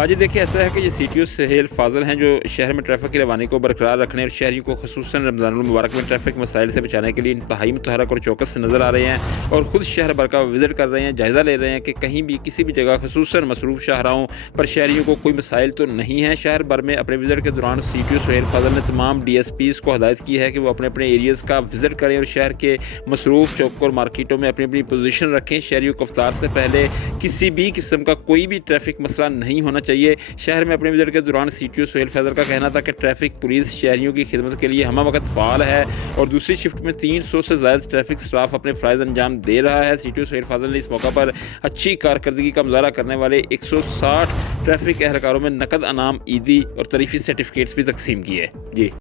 हाँ जी, देखिए ऐसा है कि ये CTO सुहेल फाज़ल हैं जो शहर में ट्रैफ़िक की रवानी को बरकरार रखने और शहरियों को ख़ुसूसन रमज़ानुल मुबारक में ट्रैफ़िक मसाइल से बचाने के लिए इंतहाई मुतहरक और चौकस नज़र आ रहे हैं और ख़ुद शहर भर का विज़िट कर रहे हैं, जायज़ा ले रहे हैं कि कहीं भी किसी भी जगह ख़ुसूसन मसरूफ़ शाहराहों पर शहरियों को कोई मसाइल तो नहीं है। शहर भर में अपने विज़िट के दौरान CTO सुहेल फाज़ल ने तमाम DSPs को हिदायत की है कि वो अपने अपने एरियाज़ का विज़िट करें और शहर के मसरूफ़ चौकों और मार्केटों में अपनी अपनी पोजीशन रखें। शहरियों को इफ्तार से पहले किसी भी किस्म का कोई भी ट्रैफ़िक मसला नहीं होना चाहिए। शहर में अपने विज़िट के दौरान CTO सुहेल फाज़ल का कहना था कि ट्रैफ़िक पुलिस शहरियों की खिदमत के लिए हमा वक्त फ़ाल है और दूसरी शिफ्ट में 300 से ज़ायद ट्रैफ़िक स्टाफ अपने फ़राइज़ अंजाम दे रहा है। CTO सुहेल फाज़ल ने इस मौका पर अच्छी कारकर्दगी का मुज़ाहरा करने वाले 160 ट्रैफ़िक एहलकारों में नकद अनाम, ईदी और तरीफ़ी सर्टिफिकेट्स भी तक़सीम किए। जी।